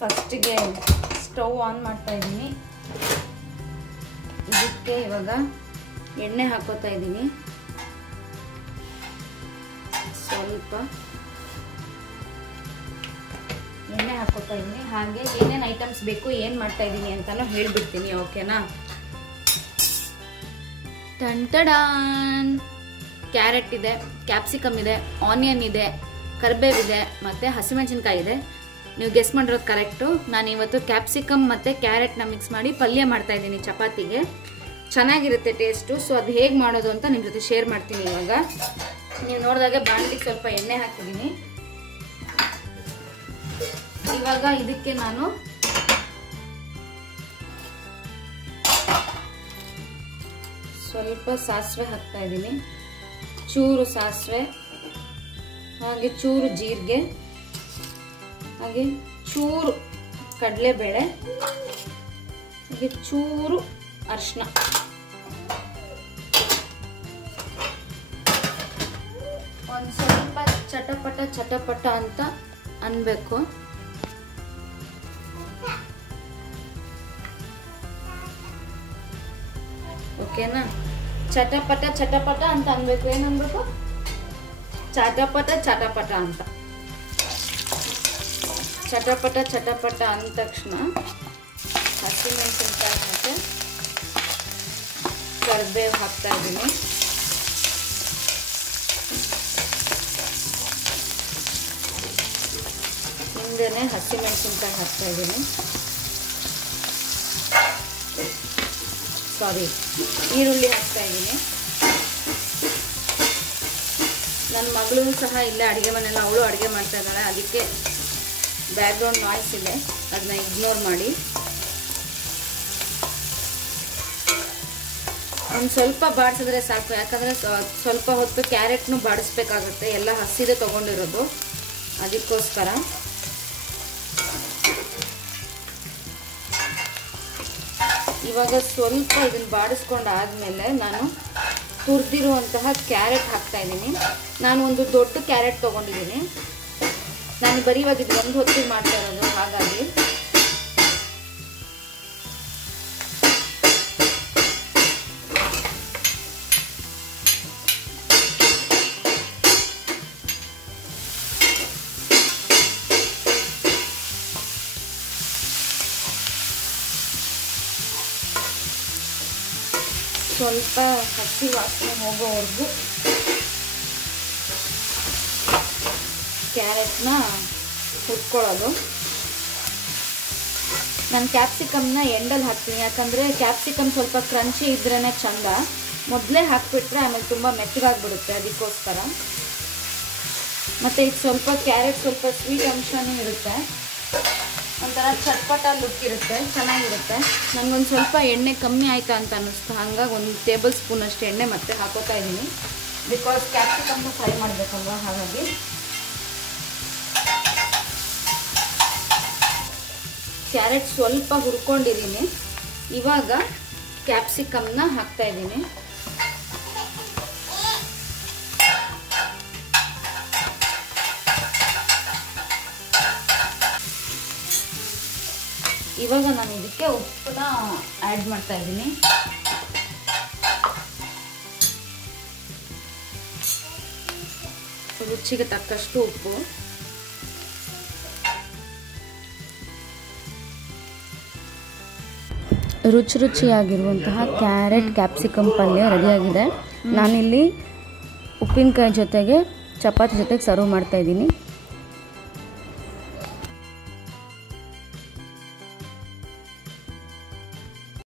ಫಸ್ಟಿಗೆ stove on ಮಾಡ್ತಾ ಇದ್ದೀನಿ. ಇದಕ್ಕೆ ಇವಾಗ ಎಣ್ಣೆ ಹಾಕೋತಾ ಇದ್ದೀನಿ. ಸ್ವಲ್ಪ ಎಣ್ಣೆ ಹಾಕೋತಾ ಇದ್ದೀನಿ. ಹಾಗೆ ಏನೇನು ಐಟಮ್ಸ್ ಬೇಕು, ಏನು ಮಾಡ್ತಾ ಇದ್ದೀನಿ ಅಂತಾನು ಹೇಳ್ಬಿಡ್ತೀನಿ, ಓಕೆನಾ? ಟಂಟಡಾನ್! ಕ್ಯಾರೆಟ್ ಇದೆ, ಕ್ಯಾಪ್ಸಿಕಮ್ ಇದೆ, ಆನಿಯನ್ ಇದೆ, ಕರಿಬೇವಿದೆ ಮತ್ತು ಹಸಿಮೆಣಸಿನ್ಕಾಯಿ ಇದೆ. ನೀವು ಗೆಸ್ ಮಾಡಿರೋದು ಕರೆಕ್ಟು. ನಾನು ಇವತ್ತು ಕ್ಯಾಪ್ಸಿಕಮ್ ಮತ್ತು ಕ್ಯಾರೆಟ್ನ ಮಿಕ್ಸ್ ಮಾಡಿ ಪಲ್ಯ ಮಾಡ್ತಾ ಇದ್ದೀನಿ ಚಪಾತಿಗೆ. ಚೆನ್ನಾಗಿರುತ್ತೆ ಟೇಸ್ಟು. ಸೊ ಅದು ಹೇಗೆ ಮಾಡೋದು ಅಂತ ನಿಮ್ಮ ಜೊತೆ ಶೇರ್ ಮಾಡ್ತೀನಿ. ಇವಾಗ ನೀವು ನೋಡಿದಾಗೆ ಬಾಣಲಿಗೆ ಸ್ವಲ್ಪ ಎಣ್ಣೆ ಹಾಕಿದ್ದೀನಿ. ಇವಾಗ ಇದಕ್ಕೆ ನಾನು ಸ್ವಲ್ಪ ಸಾಸಿವೆ ಹಾಕ್ತಾ ಇದ್ದೀನಿ. ಚೂರು ಸಾಸಿವೆ, ಹಾಗೆ ಚೂರು ಜೀರಿಗೆ, ಹಾಗೆ ಚೂರು ಕಡಲೆಬೇಳೆ, ಹಾಗೆ ಚೂರು ಅರಿಶಿನ. ಒಂದು ಸ್ವಲ್ಪ ಚಟಪಟ ಚಟಪಟ ಅಂತ ಅನ್ಬೇಕು. ಓಕೆನಾ? ಚಟಪಟ ಚಟಪಟ ಅಂತ ಅನ್ಬೇಕು. ಏನನ್ಬೇಕು? ಚಟಪಟ ಚಟಪಟ ಅಂತ. ಚಟಪಟ ಚಟಪಟ ಅಂದ ತಕ್ಷಣ ಹಸಿಮೆಣಸಿನಕಾಯಿ ಮತ್ತು ಕರಿಬೇವು ಹಾಕ್ತಾ ಇದ್ದೀನಿ. ಹಿಂದೆನೇ ಹಸಿಮೆಣಸಿನಕಾಯಿ ಹಾಕ್ತಾ ಇದ್ದೀನಿ. ಈರುಳ್ಳಿ ಹಾಕ್ತಾ ಇದ್ದೀನಿ. ನನ್ನ ಮಗಳು ಸಹ ಇಲ್ಲೇ ಅಡುಗೆ ಮನೆಯಲ್ಲಿ ಅವಳು ಅಡುಗೆ ಮಾಡ್ತಾ ಇದ್ದಾಳೆ. ಅದಕ್ಕೆ ಬ್ಯಾಕ್ಗ್ರೌಂಡ್ ನಾಯ್ಸ್ ಇದೆ, ಅದನ್ನ ಇಗ್ನೋರ್ ಮಾಡಿ. ಒಂದು ಸ್ವಲ್ಪ ಬಾಡಿಸಿದ್ರೆ ಸಾಕು, ಯಾಕಂದರೆ ಸ್ವಲ್ಪ ಹೊತ್ತು ಕ್ಯಾರೆಟ್ನು ಬಾಡಿಸ್ಬೇಕಾಗುತ್ತೆ. ಎಲ್ಲ ಹಸಿದೆ ತೊಗೊಂಡಿರೋದು, ಅದಕ್ಕೋಸ್ಕರ. ಇವಾಗ ಸ್ವಲ್ಪ ಇದನ್ನು ಬಾಡಿಸ್ಕೊಂಡಾದ್ಮೇಲೆ ನಾನು ತುರಿದಿರುವಂತಹ ಕ್ಯಾರೆಟ್ ಹಾಕ್ತಾ ಇದ್ದೀನಿ. ನಾನು ಒಂದು ದೊಡ್ಡ ಕ್ಯಾರೆಟ್ ತೊಗೊಂಡಿದ್ದೀನಿ. ನಾನು ಬರೀ ಇವಾಗ ಇದು ಒಂದು ಹೊತ್ತಿಗೆ ಮಾಡ್ತಾ ಇರೋದು, ಹಾಗಾಗಿ ಸ್ವಲ್ಪ ಹಸಿ ವಾಸನೆ ಹೋಗೋವರೆಗೂ ಕ್ಯಾರೆಟ್ನ ಹುರ್ಕೊಳ್ಳೋದು. ನಾನು ಕ್ಯಾಪ್ಸಿಕಮ್ನ ಎಂಡಲ್ಲಿ ಹಾಕ್ತೀನಿ, ಯಾಕಂದರೆ ಕ್ಯಾಪ್ಸಿಕಮ್ ಸ್ವಲ್ಪ ಕ್ರಂಚಿ ಇದ್ರೇ ಚಂದ. ಮೊದಲೇ ಹಾಕಿಬಿಟ್ರೆ ಆಮೇಲೆ ತುಂಬ ಮೆತ್ತಗಾಗ್ಬಿಡುತ್ತೆ, ಅದಕ್ಕೋಸ್ಕರ. ಮತ್ತು ಇದು ಸ್ವಲ್ಪ ಕ್ಯಾರೆಟ್ ಸ್ವಲ್ಪ ಸ್ವೀಟ್ ಅಂಶನೂ ಇರುತ್ತೆ, ಒಂಥರ ಚಟ್ಪಟ ಲುಕ್ ಇರುತ್ತೆ, ಚೆನ್ನಾಗಿರುತ್ತೆ. ನನಗೊಂದು ಸ್ವಲ್ಪ ಎಣ್ಣೆ ಕಮ್ಮಿ ಆಯಿತಾ ಅಂತ ಅನ್ನಿಸ್ತು, ಹಂಗಾಗಿ 1 ಟೇಬಲ್ ಸ್ಪೂನ್ ಅಷ್ಟು ಎಣ್ಣೆ ಮತ್ತೆ ಹಾಕೋತಾ ಇದ್ದೀನಿ. ಬಿಕಾಸ್ ಕ್ಯಾಪ್ಸಿಕಮ್ನ ಫ್ರೈ ಮಾಡಬೇಕಲ್ವ, ಹಾಗಾಗಿ. ಕ್ಯಾರೆಟ್ ಸ್ವಲ್ಪ ಹುರ್ಕೊಂಡಿದ್ದೀನಿ. ಇವಾಗ ಕ್ಯಾಪ್ಸಿಕಮ್ನ ಹಾಕ್ತಾ ಇದ್ದೀನಿ. ಇವಾಗ ನಾನು ಇದಕ್ಕೆ ಉಪ್ಪನ್ನ ಆ್ಯಡ್ ಮಾಡ್ತಾ ಇದ್ದೀನಿ. ರುಚಿಗೆ ತಕ್ಕಷ್ಟು ಉಪ್ಪು. ರುಚಿಯಾಗಿರುವಂತಹ ಕ್ಯಾರೆಟ್ ಕ್ಯಾಪ್ಸಿಕಮ್ ಪಲ್ಯ ರೆಡಿಯಾಗಿದೆ. ನಾನಿಲ್ಲಿ ಉಪ್ಪಿನಕಾಯಿ ಜೊತೆಗೆ ಚಪಾತಿ ಜೊತೆಗೆ ಸರ್ವ್ ಮಾಡ್ತಾ ಇದ್ದೀನಿ.